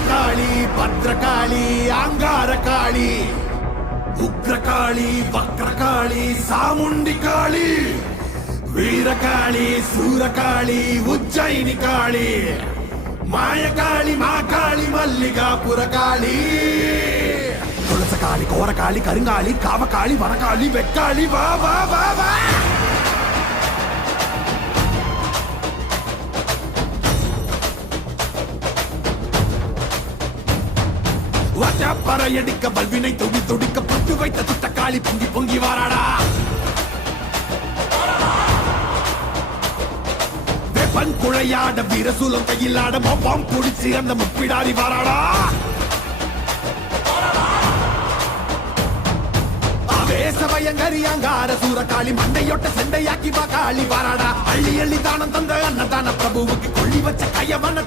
வீரகாளி பத்ரகாளி ஆங்காரகாளி உக்ரகாளி வக்ரகாளி சாமுண்டி காளி வீரகாளி சூரகாளி உಜ್ಜಯಿನಿ காளி மாயகாளி மாகாளி மல்லிகாபுர காளி துளசகாளி கோரகாளி கருங்காளி காவகாளி வனகாளி வெக்காளி வா வா வா வா பறையடிக்க பல்வினை தொடி தொடிக்க புட்டு வைத்த துட்டக்காளி பொங்கி பொங்கி வாராடா வெப்பன் குழையாட வீரசூலம் கையிலாட மொப்பம் குடிச்சு அந்த முப்பிடாரி வாராடா ஆவேசமயங்கரி அங்கார சூரகாளி மண்டையொட்ட செண்டையாக்கி காளி வாராடா அள்ளி அள்ளி தானம் தந்த அன்னதான பிரபுவுக்கு கொள்ளி வச்ச கையவன